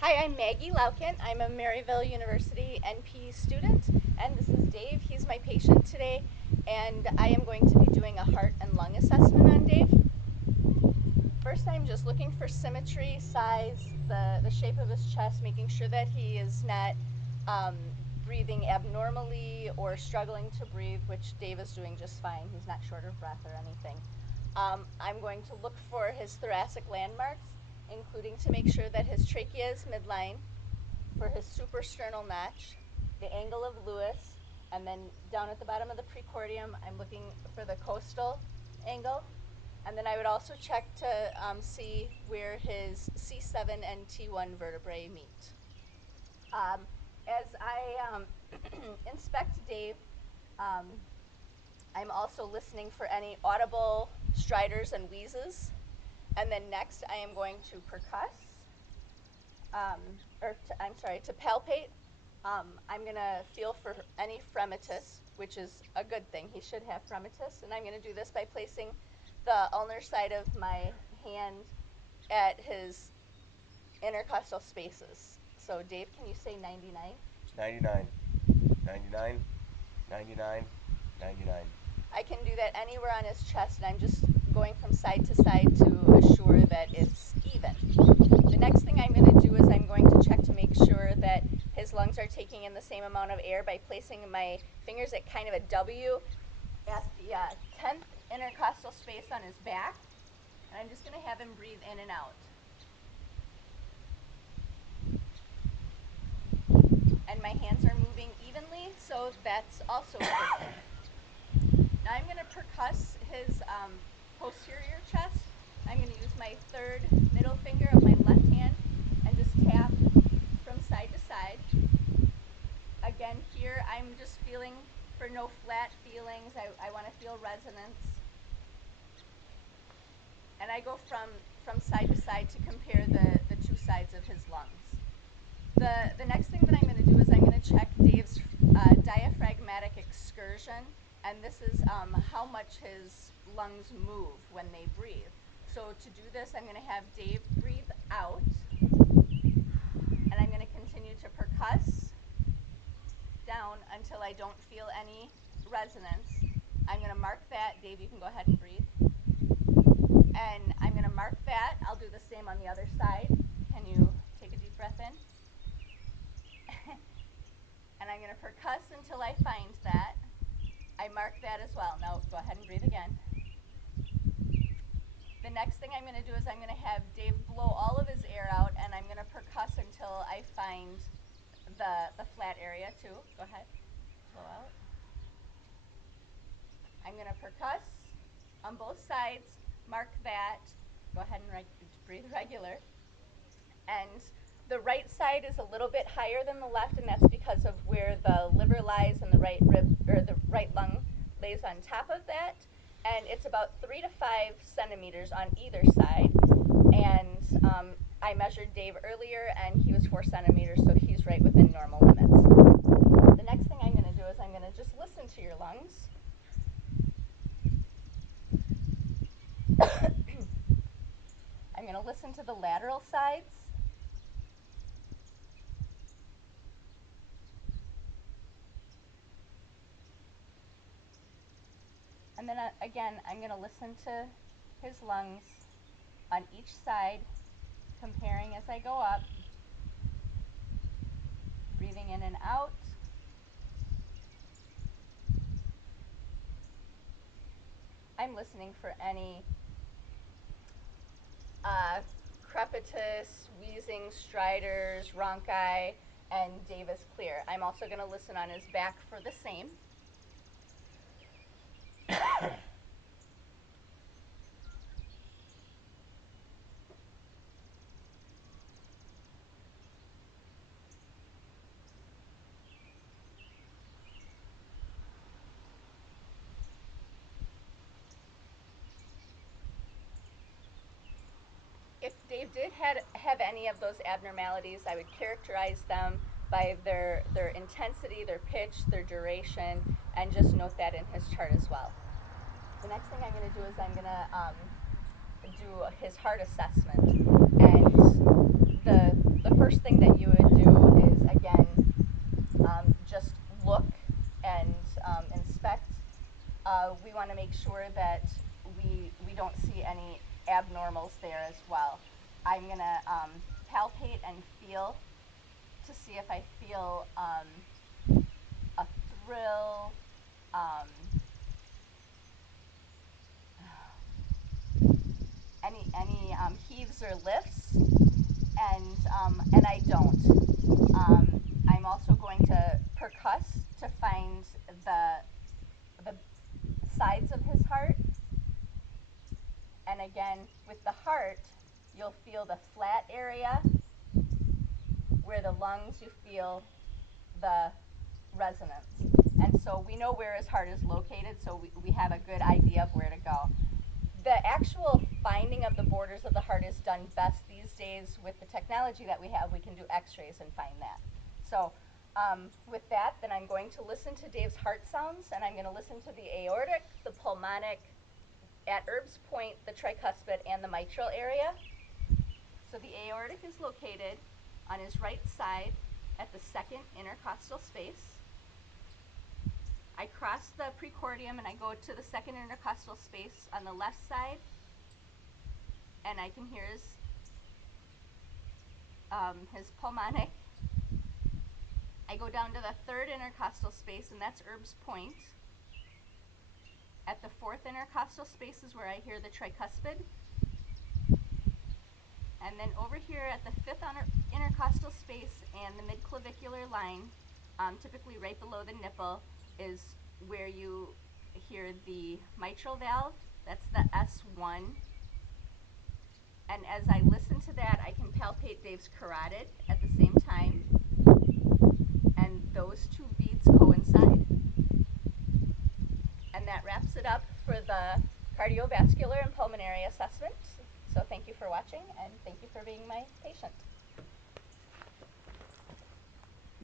Hi, I'm Maggie Lauken. I'm a Maryville University NP student, and this is Dave. He's my patient today, and I am going to be doing a heart and lung assessment on Dave. First, I'm just looking for symmetry, size, the shape of his chest, making sure that he is not breathing abnormally or struggling to breathe, which Dave is doing just fine. He's not short of breath or anything. I'm going to look for his thoracic landmarks, including to make sure that his trachea is midline, for his suprasternal notch, the angle of Lewis, and then down at the bottom of the precordium, I'm looking for the costal angle. And then I would also check to see where his C7 and T1 vertebrae meet. As I inspect Dave, I'm also listening for any audible stridors and wheezes. And then next I am going to percuss, to palpate. I'm going to feel for any fremitus, which is a good thing. He should have fremitus. And I'm going to do this by placing the ulnar side of my hand at his intercostal spaces. So Dave, can you say 99? 99, 99, 99, 99. I can do that anywhere on his chest, and I'm just going from side to side to assure that it's even. The next thing I'm going to do is I'm going to check to make sure that his lungs are taking in the same amount of air by placing my fingers at kind of a W at the 10th intercostal space on his back, and I'm just going to have him breathe in and out. And my hands are moving evenly, so that's also a good thing. Now I'm going to percuss his posterior chest. I'm going to use my third middle finger of my left hand and just tap from side to side. Again, here I'm just feeling for no flat feelings. I want to feel resonance. And I go from side to side to compare the two sides of his lungs. The next thing that I'm going to do is I'm going to check Dave's diaphragmatic excursion, and this is how much his lungs move when they breathe. So to do this, I'm going to have Dave breathe out, and I'm going to continue to percuss down until I don't feel any resonance. I'm going to mark that. Dave, you can go ahead and breathe. And I'm going to mark that. I'll do the same on the other side. Can you take a deep breath in? And I'm going to percuss until I find that. I mark that as well. Now go ahead and breathe again. The next thing I'm going to do is I'm going to have Dave blow all of his air out, and I'm going to percuss until I find the flat area too. Go ahead. Blow out. I'm going to percuss on both sides. Mark that. Go ahead and breathe regular. And the right side is a little bit higher than the left, and that's because of where the liver lies and the right rib or the right lung lays on top of that. And it's about 3 to 5 centimeters on either side. And I measured Dave earlier, and he was 4 centimeters, so he's right within normal limits. The next thing I'm going to do is I'm going to just listen to your lungs. I'm going to listen to the lateral sides. And then again, I'm going to listen to his lungs on each side, comparing as I go up, breathing in and out. I'm listening for any crepitus, wheezing, stridors, rhonchi, and Dave is clear. I'm also going to listen on his back for the same. If Dave did have any of those abnormalities, I would characterize them by their intensity, their pitch, their duration, and just note that in his chart as well. The next thing I'm going to do is I'm going to do his heart assessment. And the first first thing that you would do is, again, just look and inspect. We want to make sure that we don't see any abnormals there as well. I'm going to palpate and feel to see if I feel a thrill, any heaves or lifts, and I don't. I'm also going to percuss to find the sides of his heart, and again with the heart, you'll feel the flat area, where the lungs you feel the resonance. And so we know where his heart is located, so we have a good idea of where to go. The actual finding of the borders of the heart is done best these days with the technology that we have. We can do x-rays and find that. So with that, then I'm going to listen to Dave's heart sounds, and I'm going to listen to the aortic, the pulmonic, at Erb's point, the tricuspid, and the mitral area. So the aortic is located on his right side at the second intercostal space. I cross the precordium and I go to the second intercostal space on the left side, and I can hear his pulmonic. I go down to the third intercostal space, and that's Erb's point. At the fourth intercostal space is where I hear the tricuspid. And then over here at the fifth intercostal space and the midclavicular line, typically right below the nipple, is where you hear the mitral valve. That's the S1. And as I listen to that, I can palpate Dave's carotid at the same time. And those two beats coincide. And that wraps it up for the cardiovascular and pulmonary assessment. So thank you for watching, and thank you for being my patient.